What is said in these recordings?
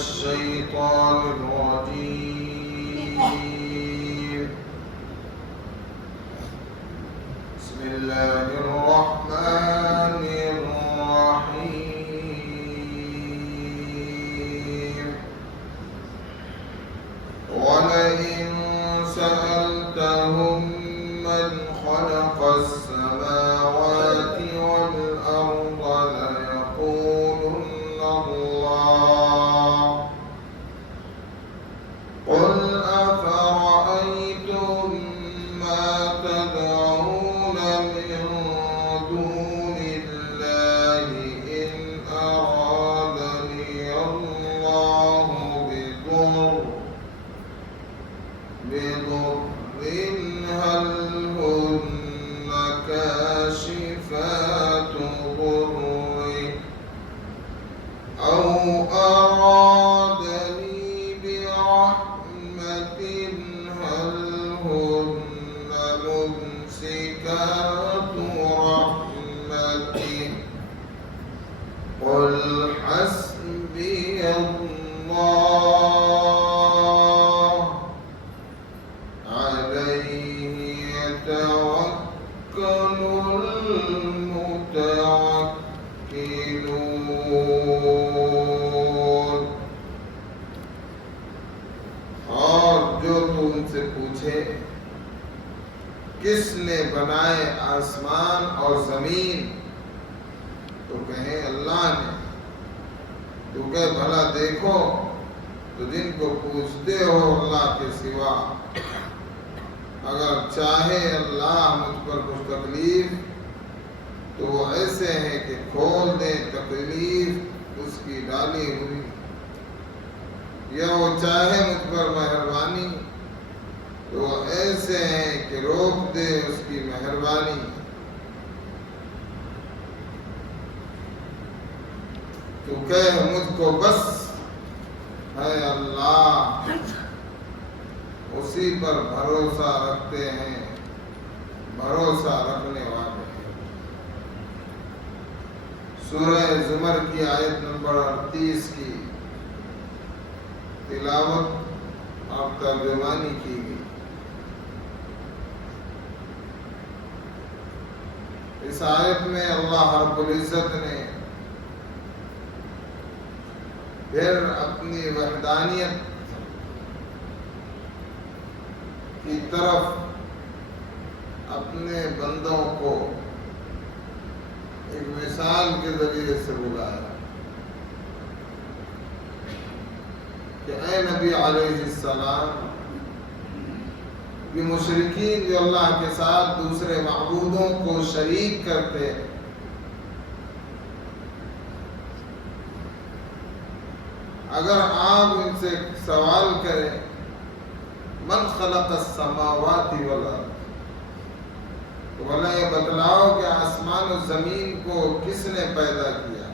الشيطان الرجيم. بسم الله الرحمن الرحيم. ولئن سألتهم من خلق السماوات والأرض ليقولن الله. قل أفرأيتم ما تدعون من دون الله إن أرادني الله بضر هل هن كاشفات ضره أو أرادني برحمة هل هن ممسكات رحمته قل حسبي الله عليه يتوكل المتوكلون. اور جو تم سے پوچھے کس نے بنائے آسمان اور زمین تو کہیں اللہ نے. تو کہ بھلا دیکھو تو جن کو پوچھتے ہو اللہ کے سوا اگر چاہے اللہ مجھ پر کچھ تکلیف تو وہ ایسے ہیں کہ کھول دیں تکلیف اس کی ڈالی ہوئی، یا وہ چاہے مجھ پر مہربانی تو وہ ایسے ہیں کہ روک دے اس کی مہربانی. تو کہ مجھ کو بس ہے اللہ، اسی پر بھروسہ رکھتے ہیں بھروسہ رکھنے والے. سورہ زمر کی آیت نمبر 38 کی تلاوت اور ترجمانی کی گئی. اس آیت میں اللہ رب العزت نے پھر اپنی وحدانیت کی طرف اپنے بندوں کو ایک مثال کے ذریعے سے بلایا کہ اے نبی علیہ السلام، یہ مشرکین جو اللہ کے ساتھ دوسرے معبودوں کو شریک کرتے، اگر آپ ان سے سوال کریں من خلق السماوات والارض، تو بھلا یہ بتلاؤ کہ آسمان و زمین کو کس نے پیدا کیا.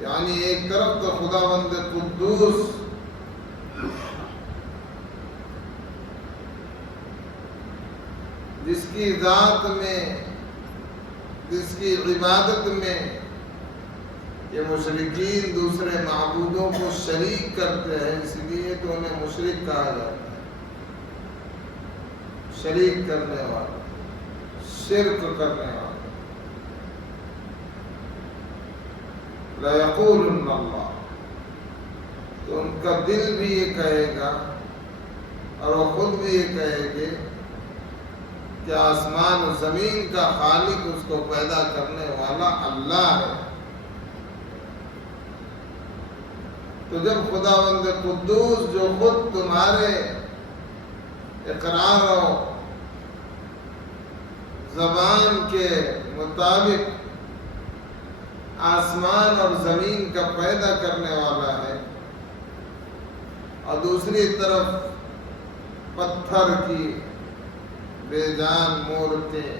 یعنی ایک طرف تو خداوند قدوس جس کی ذات میں، جس کی عبادت میں یہ مشرکین دوسرے معبودوں کو شریک کرتے ہیں، اس لیے تو انہیں مشرک کہا جاتا ہے، شریک کرنے والے، شرک کرنے والے. لَيَقُولُنَّ اللَّهُ، تو ان کا دل بھی یہ کہے گا اور وہ خود بھی یہ کہے گے کہ آسمان و زمین کا خالق، اس کو پیدا کرنے والا اللہ ہے. تو جب خداوند قدوس جو خود تمہارے اقرار و زبان کے مطابق آسمان اور زمین کا پیدا کرنے والا ہے، اور دوسری طرف پتھر کی بے جان مورتیں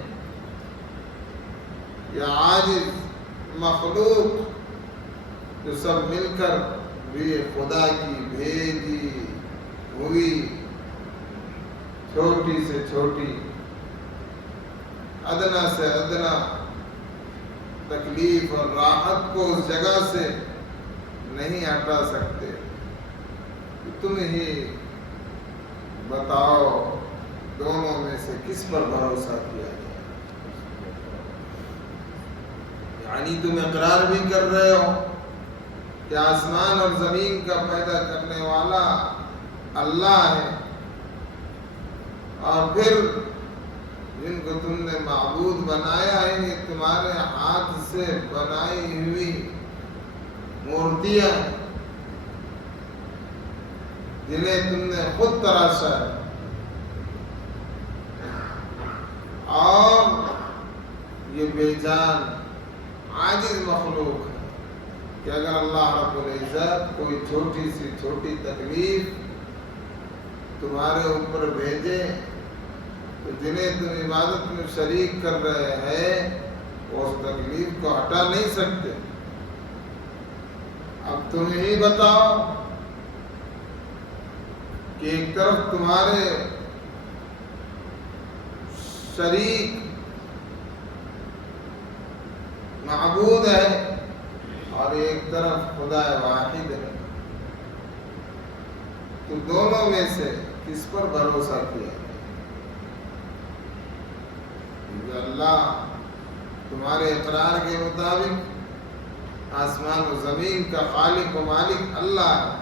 یا عاجز مخلوق جو سب مل کر بھی خدا کی بھیجی ہوئی چھوٹی سے چھوٹی ادنا سے ادنا تکلیف اور راحت کو اس جگہ سے نہیں ہٹا سکتے. تم ہی بتاؤ دونوں میں سے کس پر بھروسہ کیا جائے. یعنی تم اقرار بھی کر رہے ہو کہ آسمان اور زمین کا پیدا کرنے والا اللہ ہے، اور پھر جن کو تم نے معبود بنایا ہے یہ تمہارے ہاتھ سے بنائی ہوئی مورتیاں ہیں جنہیں تم نے خود تراشا ہے. اور یہ بے جان عاجز مخلوق ہے کہ اگر اللہ رب العزت کوئی چھوٹی سی چھوٹی تکلیف تمہارے اوپر بھیجے تو جنہیں تم عبادت میں شریک کر رہے ہیں وہ اس تکلیف کو ہٹا نہیں سکتے. اب تم ہی بتاؤ کہ ایک طرف تمہارے شریک معبود ہے اور ایک طرف خدا واحد ہے، تو دونوں میں سے کس پر بھروسہ کیا ہے؟ کیونکہ اللہ تمہارے اقرار کے مطابق آسمان و زمین کا خالق و مالک اللہ ہے،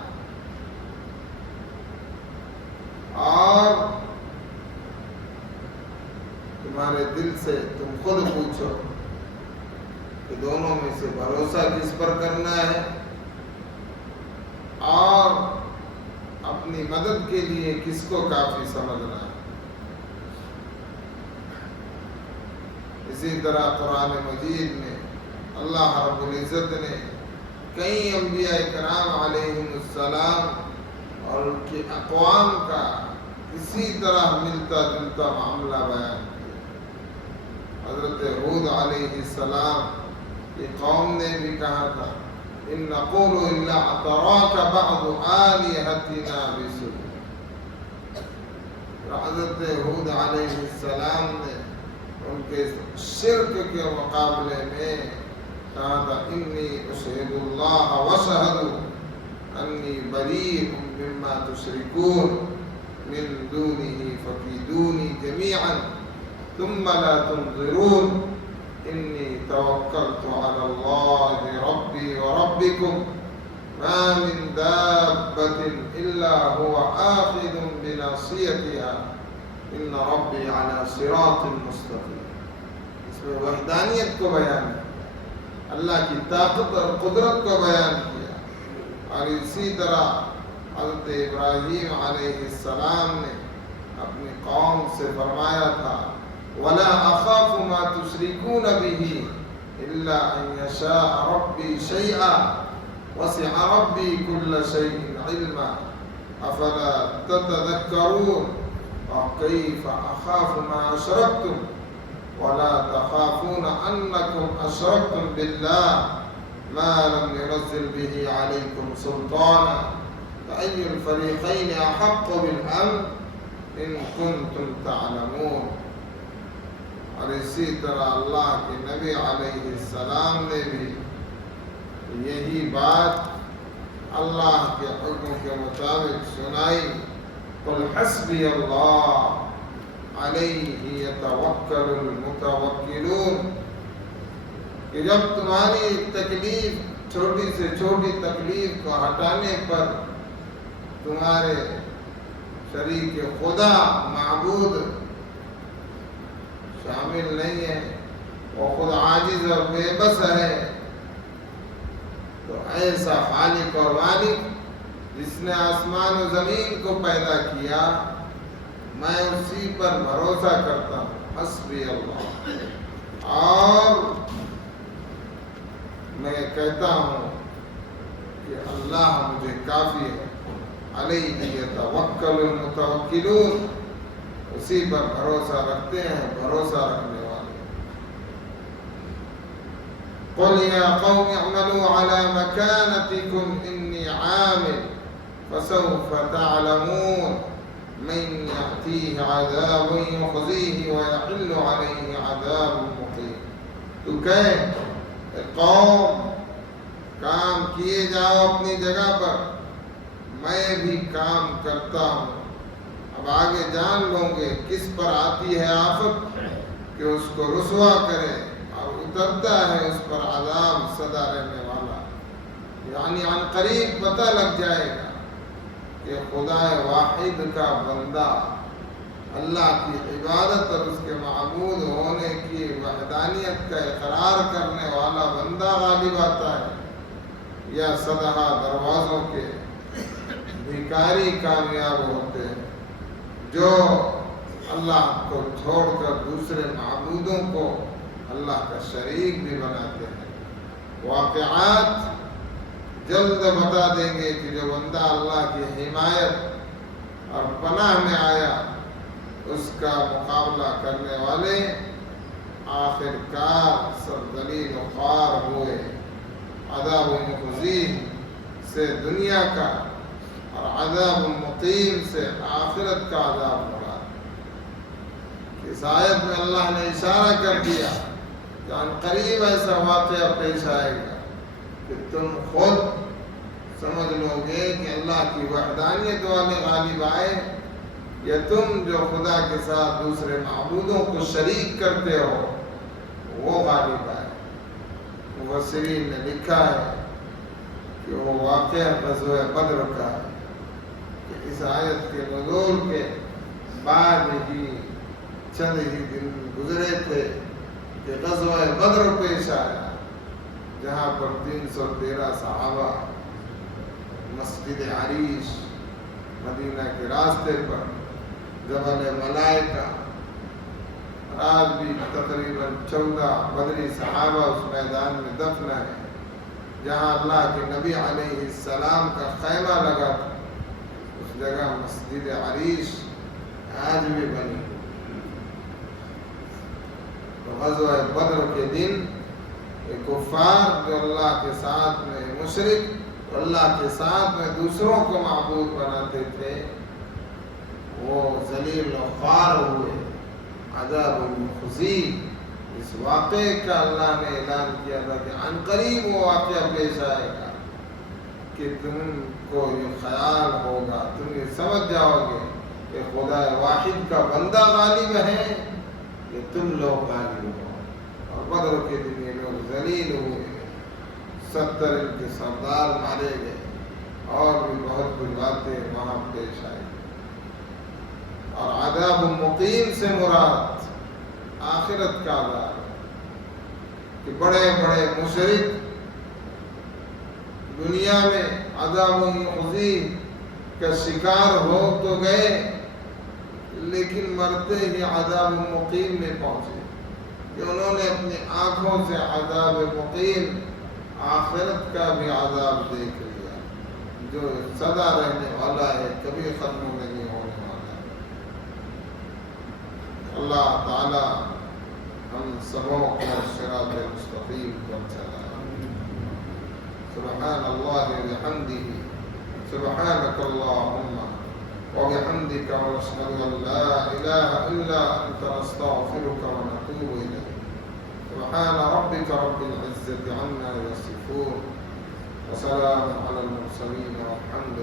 اور تمہارے دل سے تم خود پوچھو کہ دونوں میں سے بھروسہ کس پر کرنا ہے اور اپنی مدد کے لیے کس کو کافی سمجھنا ہے. اسی طرح قرآن مجید میں اللہ رب العزت نے کئی انبیاء کرام علیہم السلام اور ان کے اقوام کا اسی طرح ملتا جلتا معاملہ بیان کیا. حضرت ہود علیہ السلام کی قوم نے بھی کہا تھا ان نقول الا اطراک بعض آلہتنا بسوء. حضرت ہود علیہ السلام نے ان کے شرک کے مقابلے میں کہا تھا انی اشہد اللہ واشہد انی بریء مما تشرکون من دونہ فکیدونی جمیعا ثم لا تنظرون انی توکلت علی اللہ ربی وربکم ما من دابۃ الا هو آخذ بناصیتها ان ربی علی صراط مستقیم. اس میں وحدانیت کو بیان کیا، اللہ کی طاقت اور قدرت کو بیان کیا. اور اسی طرح حضرت ابراہیم علیہ السلام نے اپنی قوم سے فرمایا تھا وَلَا أَخَافُ مَا تُشْرِكُونَ بِهِ إِلَّا أَن يَشَاءَ رَبِّي شَيْئًا وَسِعَ رَبِّي كُلَّ شَيْءٍ عِلْمًا أَفَلَا تَتَذَكَّرُونَ وَكَيْفَ أَخَافُ مَا أَشْرَكْتُمْ وَلَا تَخَافُونَ أَنَّكُمْ أَشْرَكْتُمْ بِاللَّهِ مَا لَمْ يُنَزِّلْ بِهِ عَلَيْكُمْ سُلْطَانًا فَأَيُّ الْفَرِيقَيْنِ أَحَقُّ بِالْأَمْنِ إِن كُنتُمْ تَعْلَمُونَ. اور اسی طرح اللہ کے نبی علیہ السلام نے بھی یہی بات اللہ کے حکم کے مطابق سنائی قل حسبی اللہ علیہ یتوکل المتوکلون. کہ جب تمہاری تکلیف چھوٹی سے چھوٹی تکلیف کو ہٹانے پر تمہارے شریک خدا معبود شامل نہیں ہے، وہ خود عاجز اور بے بس ہے، تو ایسا خالق اور مالک جس نے آسمان و زمین کو پیدا کیا میں اسی پر بھروسہ کرتا ہوں. حسبی اللہ. اور میں کہتا ہوں کہ اللہ مجھے کافی ہے. علیہ یتوکل المتوکلون. اسی پر بھروسہ رکھتے ہیں بھروسہ رکھنے والے. قل یا قوم اعملوا على مكانتكم انی عامل فسوف تعلمون من یأتیہ عذاب یخزیہ ویحل علیہ عذاب مقیم. تو کہے قوم کام کیے جاؤ اپنی جگہ پر، میں بھی کام کرتا ہوں۔ اب آگے جان لوں گے کس پر آتی ہے آفت کہ اس کو رسوا کرے، اور اترتا ہے اس پر عذاب سدا رہنے والا۔ یعنی عن قریب پتہ لگ جائے گا کہ خدا واحد کا بندہ، اللہ کی عبادت اور اس کے معبود ہونے کی وحدانیت کا اقرار کرنے والا بندہ غالب آتا ہے، یا سدہا دروازوں کے بھکاری کامیاب ہوتے ہیں جو اللہ کو چھوڑ کر دوسرے معبودوں کو اللہ کا شریک بھی بناتے ہیں۔ واقعات جلد بتا دیں گے کہ جو بندہ اللہ کی حمایت اور پناہ میں آیا، اس کا مقابلہ کرنے والے آخر کار سب ذلیل و خوار ہوئے۔ عذاب مخزی سے دنیا کا اور عذاب مقیم سے آخرت کا عذاب مراد۔ اس آیت میں اللہ نے اشارہ کر دیا کہ عن قریب ایسا واقعہ پیش آئے گا کہ تم خود سمجھ لو گے کہ اللہ کی وحدانیت والے غالب آئے، یا تم جو خدا کے ساتھ دوسرے معبودوں کو شریک کرتے ہو وہ غالب آئے۔ مفسرین نے لکھا ہے کہ وہ واقعہ غزوہ بدر کا ہے کہ اس آیت کے نزول کے بعد ہی چند ہی دن گزرے تھے کہ غزوہ بدر پیش آیا، جہاں پر 313 صحابہ مسجد عریش مدینہ کے راستے پر جبل ملائکہ، آج بھی تقریباً 14 بدری صحابہ اس میدان میں دفن ہیں جہاں اللہ کے نبی علیہ السلام کا خیمہ لگا تھا۔ اس جگہ مسجد عریش آج بھی بنی۔ تو غزوہ بدر کے دن یہ کفار جو اللہ کے ساتھ میں مشرک، اللہ کے ساتھ میں دوسروں کو معبود بناتے تھے، وہ ذلیل و خوار ہوئے۔ عذاب مخزی، اس واقعے کا اللہ نے اعلان کیا تھا کہ عن قریب وہ واقعہ پیش آئے گا کہ تم کو یہ خیال ہوگا، تم یہ سمجھ جاؤ گے کہ خدا واحد کا بندہ غالب ہے کہ تم لوگ غالب ہو۔ اور بدر کے دن یہ لوگ ذلیل ہوئے، 70 ان کے سردار مارے گئے، اور بھی بہت کچھ باتیں وہاں پیش آئی۔ اور عذاب مقیم سے مراد آخرت کا عذاب ہے کہ بڑے بڑے مشرک دنیا میں عذاب مخزی کا شکار ہو تو گئے، لیکن مرتے ہی عذاب مقیم میں پہنچے کہ انہوں نے اپنی آنکھوں سے عذاب مقیم، آخرت کا بھی عذاب دیکھ لیا جو سدا رہنے والا ہے، کبھی ختم نہیں ہونے والا۔ اللہ تعالی ہم سبوں کو صراط مستقیم پر چلائے۔ سبحان اللہ وبحمدہ، سبحانک اللہم وبحمدک، ونشہد ان لا الہ الا انت، نستغفرک ونتوب الیک۔ سبحان ربک رب العزة عما یصفون، وسلام علی المرسلین، والحمد